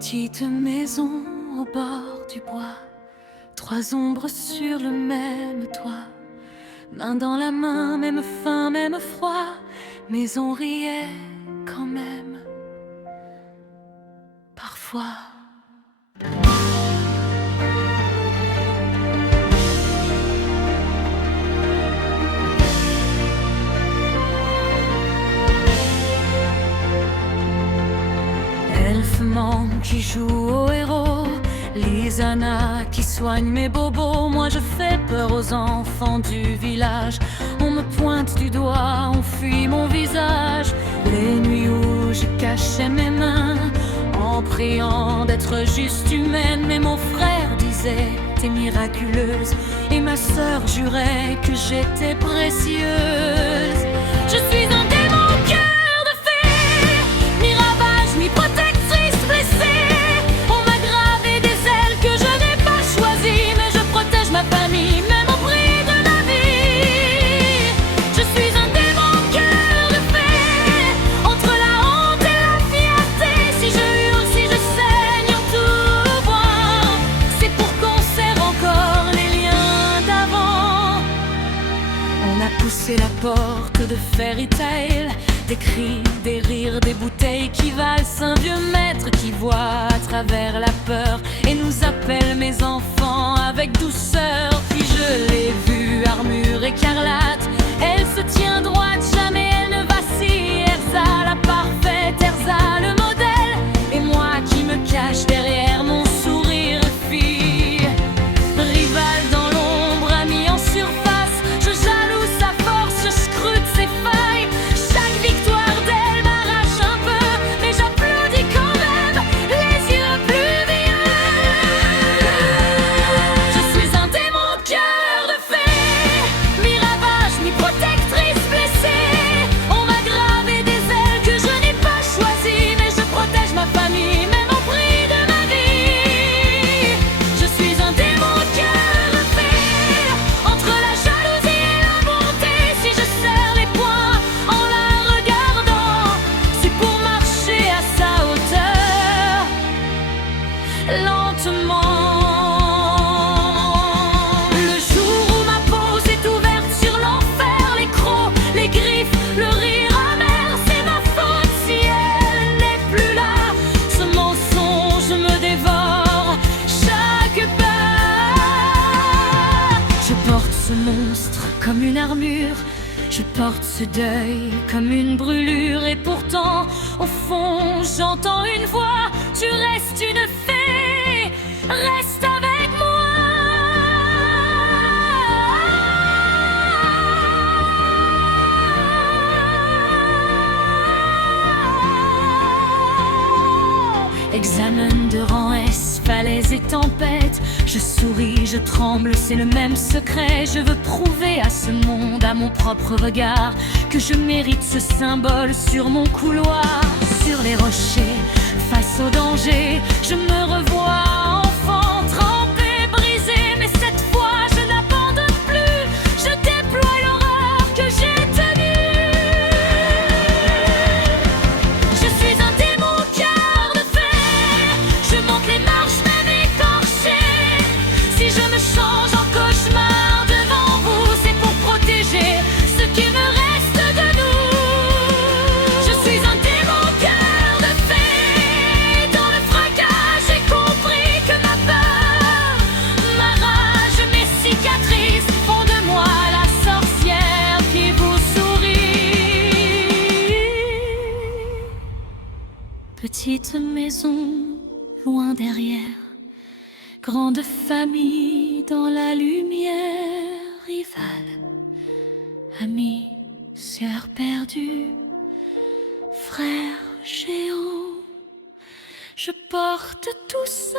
Petite maison au bord du bois, trois ombres sur le même toit, main dans la main, même faim, même froid, mais on riait quand même, parfois. Elfman qui joue au héros, Lisana qui soigne mes bobos. Moi je fais peur aux enfants du village. On me pointe du doigt, on fuit mon visage. Les nuits où je cachais mes mains en priant d'être juste humaine. Mais mon frère disait t'es miraculeuse, et ma sœur jurait que j'étais précieuse. Je suis un démon cœur de fée, mi-ravage, mi-protectrice blessée. On m'a gravé des ailes que je n'ai pas choisies, mais je protège ma famille, même au prix de la vie. Je suis un démon cœur de fée, entre la honte et la fierté. Si je hurle, si je saigne en tout bois, c'est pour qu'on serre encore les liens d'avant. On a poussé la porte de Fairy Tail, des cris, des rires, des bouteilles qui valsent, un vieux maître qui voit à travers la peur et nous appelle mes enfants avec douceur. Puis je l'ai vue, armure écarlate, elle se tient droite, jamais elle ne vacille. Erza, la parfaite, Erza, le modèle, et moi qui me cache derrière mon sourire fille. Rival dans l'ombre, ami en surface, je jalouse sa force, je scrute ses failles. Chaque victoire d'elle m'arrache un peu, mais j'applaudis quand même, les yeux pluvieux. Je suis un démon cœur de fée, mi-ravage, mi-protectrice blessée. On m'a gravé des ailes que je n'ai pas choisies, mais je protège ma famille, même au prix de ma vie. Je suis un démon cœur de fée, entre la jalousie et la bonté. Si je serre les poings en la regardant, c'est pour marcher à sa hauteur, lentement. Le jour où ma peau s'est ouverte sur l'enfer, les crocs, les griffes, le rire amer, c'est ma faute si elle n'est plus là. Ce mensonge me dévore chaque peur. Je porte ce monstre comme une armure, je porte ce deuil comme une brûlure. Et pourtant, au fond, j'entends une voix, tu restes une fée, reste avec moi. Examen de rang S, falaise et tempête. Je souris, je tremble, c'est le même secret. Je veux prouver à ce monde, à mon propre regard, que je mérite ce symbole sur mon couloir. Sur les rochers, face au danger, je me revois enfant, trempé, brisé. Mais cette fois, je n'abandonne plus, je déploie l'horreur que j'ai tenue. Je suis un démon cœur de fée, je monte les marches même écorchées. Si je me change en cauchemar devant vous, c'est pour protéger ce qui me reste de nous. Je suis un démon cœur de fée, dans le fracas j'ai compris que ma peur, ma rage, mes cicatrices font de moi la sorcière qui vous sourit. Petite maison, loin derrière, grande famille dans la lumière. Rival, ami, sœur perdue, frère géant, je porte tout ça